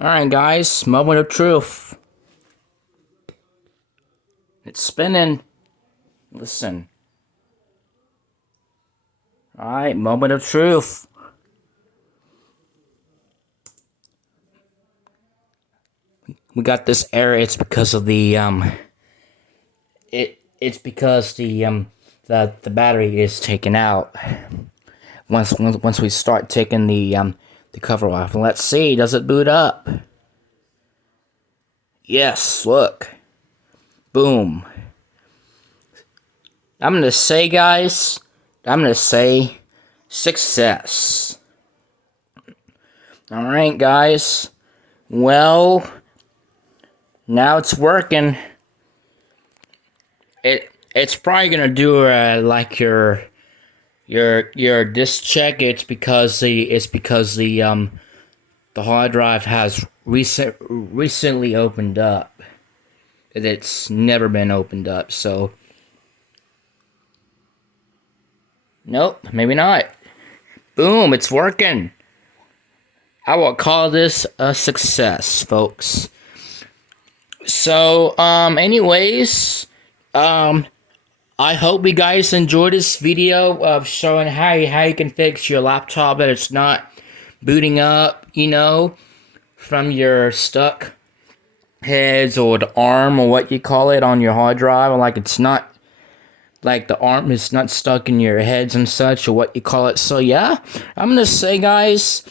Alright guys, moment of truth. It's spinning. Listen. Alright, moment of truth. We got this error. It's because of the it's because the battery is taken out. Once we start taking the cover off. And let's see, does it boot up? Yes, look. Boom. I'm gonna say, guys, success. Alright, guys. Well, now it's working. It's probably gonna do like your disk check. It's because the hard drive has recently opened up. It's never been opened up, so nope, maybe not. Boom, it's working. I will call this a success, folks. So, anyways, I hope you guys enjoyed this video of showing how you can fix your laptop that it's not booting up, from your stuck heads or the arm or what you call it on your hard drive, or like it's not, like the arm is not stuck in your heads and such, or what you call it. So yeah, I'm gonna say, guys,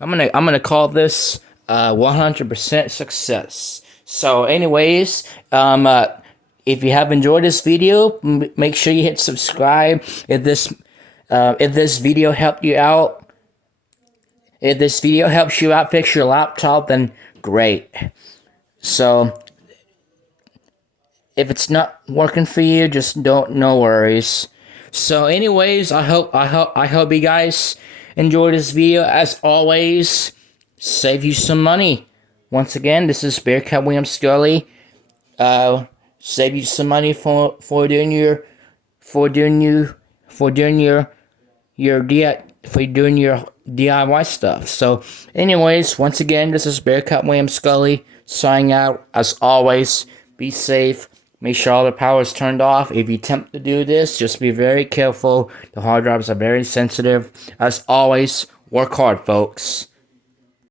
I'm gonna call this 100% success. So anyways, if you have enjoyed this video, make sure you hit subscribe. If this video helped you out, if this video helps you out fix your laptop, then great. So if it's not working for you, just no worries. So anyways, I hope you guys enjoyed this video. As always, save you some money. Once again, this is Bearcat William Scully. Save you some money for doing your DIY stuff. So anyways, once again, this is Bearcat William Scully signing out. As always, be safe. Make sure all the power is turned off. If you attempt to do this, just be very careful. The hard drives are very sensitive. As always, work hard, folks.